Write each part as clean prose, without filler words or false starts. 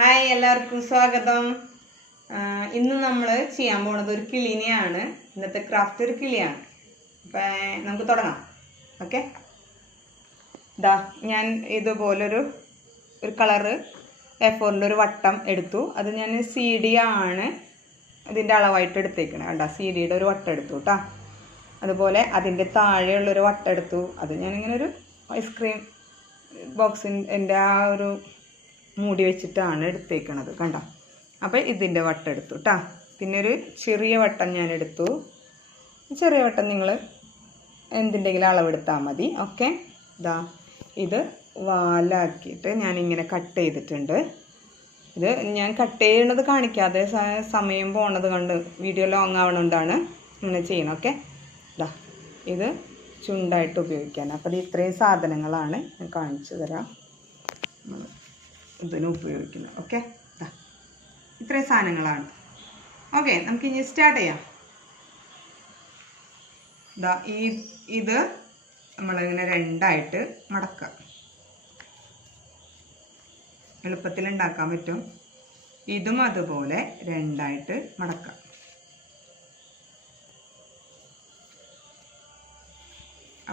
Hi, എല്ലാവർക്കും സ്വാഗതം. ഇന്ന് നമ്മൾ ചെയ്യാൻ പോണത് ഒരു കിളിനെയാണ്. ഇന്നത്തെ ക്രാഫ്റ്റ് ഒരു കിളിയാണ്. അപ്പം നമുക്ക് തുടങ്ങാം. ഓക്കെ, ഇതാ ഞാൻ ഇതുപോലൊരു കളറ് A4ൻ്റെ ഒരു വട്ടം എടുത്തു. അത് ഞാൻ CD ആണ് ഇതിൻ്റെ അളവായിട്ട് എടുത്തേക്കണേ. കണ്ടാ, CD ഒരു വട്ടം എടുത്തു കേട്ടോ. അതുപോലെ അതിൻ്റെ താഴെയുള്ളൊരു വട്ടം എടുത്തു. അത് ഞാനിങ്ങനെ ഒരു ഐസ്ക്രീം ബോക്സിൻ്റെ ആ ഒരു മൂടി വെച്ചിട്ടാണ് എടുത്തേക്കണത്. കണ്ട, അപ്പോൾ ഇതിൻ്റെ വട്ടം എടുത്തു കേട്ടോ. പിന്നെ ഒരു ചെറിയ വട്ടം ഞാൻ എടുത്തു. ചെറിയ വട്ടം നിങ്ങൾ എന്തിൻ്റെങ്കിലും അളവെടുത്താൽ മതി. ഓക്കെ, ഇതാ ഇത് വാലാക്കിയിട്ട് ഞാനിങ്ങനെ കട്ട് ചെയ്തിട്ടുണ്ട്. ഇത് ഞാൻ കട്ട് ചെയ്യണത് കാണിക്കാതെ സമയം പോണത് കൊണ്ട് വീഡിയോ ലോങ് ആവണോണ്ടാണ് ഇങ്ങനെ ചെയ്യണം. ഓക്കെ, ഇതാ ഇത് ചുണ്ടായിട്ട് ഉപയോഗിക്കാൻ. അപ്പോൾ ഇത് ഇത്രയും സാധനങ്ങളാണ് ഞാൻ കാണിച്ചു തരാം ഇതിന് ഉപയോഗിക്കുന്നത്. ഓക്കെ, ഇത്രയും സാധനങ്ങളാണ്. ഓക്കെ, നമുക്കിനി സ്റ്റാർട്ട് ചെയ്യാം. ഇതാ ഇത് നമ്മളിങ്ങനെ രണ്ടായിട്ട് മടക്കാം. എളുപ്പത്തിൽ ഉണ്ടാക്കാൻ പറ്റും. ഇതും അതുപോലെ രണ്ടായിട്ട് മടക്കാം.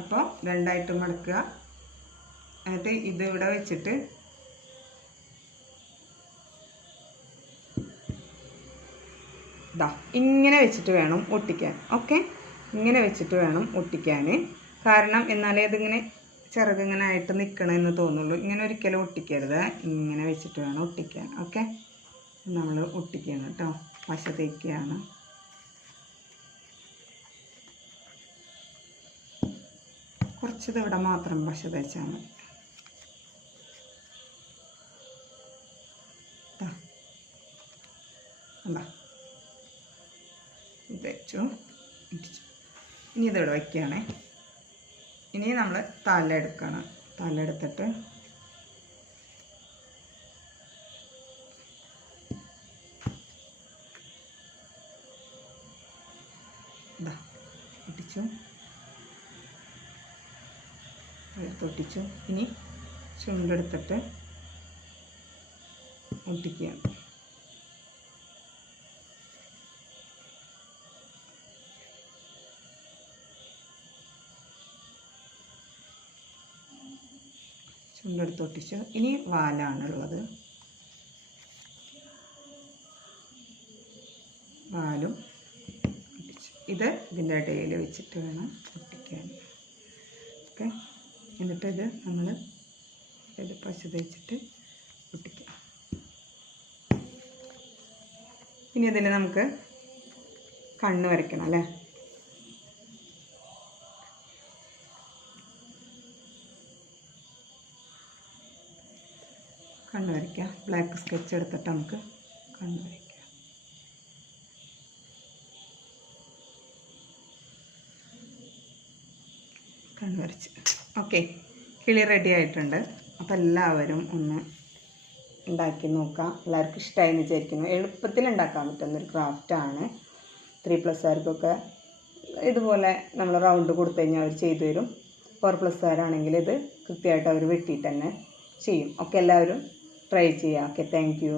അപ്പോൾ രണ്ടായിട്ട് മടക്കുക. എന്നിട്ട് ഇത് ഇവിടെ വെച്ചിട്ട് ഇങ്ങനെ വെച്ചിട്ട് വേണം ഒട്ടിക്കാൻ. ഓക്കെ, ഇങ്ങനെ വെച്ചിട്ട് വേണം ഒട്ടിക്കാൻ. കാരണം എന്നാലേ അതിങ്ങനെ ചെറുതിങ്ങനെ ആയിട്ട് നിൽക്കണമെന്ന് തോന്നുള്ളൂ. ഇങ്ങനെ ഒരിക്കലും ഒട്ടിക്കരുത്. ഇങ്ങനെ വെച്ചിട്ട് വേണം ഒട്ടിക്കാൻ. ഓക്കെ, നമ്മൾ ഒട്ടിക്കുകയാണ് കേട്ടോ. പശ തേക്കുകയാണ്. കുറച്ചത് ഇവിടെ മാത്രം പശ തേച്ചാൽ മതി. എന്താ തേച്ചു. ഇനി ഇതിവിടെ വയ്ക്കുകയാണേ. ഇനി നമ്മൾ തല എടുക്കണം. തല എടുത്തിട്ട് ഇതാ ഒട്ടിച്ചു. ഒട്ടിച്ചു. ഇനി ചുണ്ടെടുത്തിട്ട് ഒട്ടിക്കുകയാണ്. ചുണ്ടെടുത്ത് ഒട്ടിച്ചു. ഇനി വാലാണുള്ളത്. വാലും ഒട്ടിച്ചു. ഇത് ഇതിൻ്റെ ഇടയിൽ വെച്ചിട്ട് വേണം ഒട്ടിക്കാൻ. ഓക്കെ, എന്നിട്ട് ഇത് നമ്മൾ ഇത് പശ തേച്ചിട്ട് ഒട്ടിക്കാം. ഇനി ഇതിൽ നമുക്ക് കണ്ണ് വരയ്ക്കണം അല്ലേ. കണ്ണ് വരയ്ക്കാം. ബ്ലാക്ക് സ്കെച്ച് എടുത്തിട്ട് നമുക്ക് കണ്ണ് വരയ്ക്കാം. കണ്ണ് വരച്ച് ഓക്കെ, കിളി റെഡി ആയിട്ടുണ്ട്. അപ്പോൾ എല്ലാവരും ഒന്ന് ഉണ്ടാക്കി നോക്കാം. എല്ലാവർക്കും ഇഷ്ടമായി എന്ന് വിചാരിക്കുന്നു. എളുപ്പത്തിൽ ഉണ്ടാക്കാൻ പറ്റുന്നൊരു ക്രാഫ്റ്റാണ്. 3+കാർക്കൊക്കെ ഇതുപോലെ നമ്മൾ റൗണ്ട് കൊടുത്തു കഴിഞ്ഞാൽ അവർ ചെയ്തു തരും. 4+കാരാണെങ്കിൽ ഇത് കൃത്യമായിട്ട് അവർ വെട്ടിയിട്ട് തന്നെ ചെയ്യും. ഓക്കെ, എല്ലാവരും ട്രൈ ചെയ്യാം. Okay, thank you.